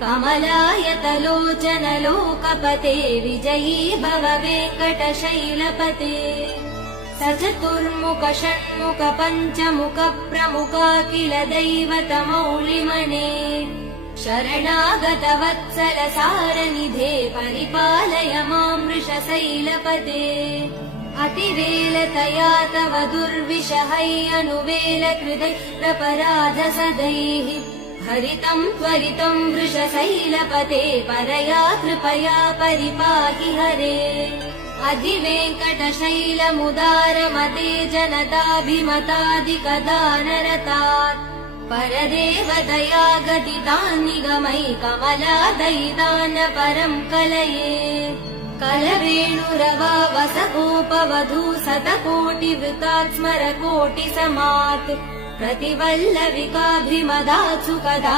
कमलायतलोचन लोकपते विजयी भव वेङ्कटशैलपते सचतुर्मुख षण्मुख पञ्चमुख प्रमुखाखिल दैवतमौलिमने शरणागत वत्सल सारनिधे परिपालय मां वृषशैलपते अतिवेलतया तव दुर्विषहै अनुवेल कृदै प्रपराध सदैः हरितं त्वरितं वृषशैलपते परया कृपया परिपाहि हरे अधिवेङ्कटशैलमुदारमते जनताभिमतादिकदानरतात् परदेवदया गदितान् निगमैः कमलादयितान् परं कलये कलवेणुरवा वसगोपवधू शतकोटिवृतात् स्मरकोटिसमात् प्रतिवल्लविकाभिमदात्सु कदा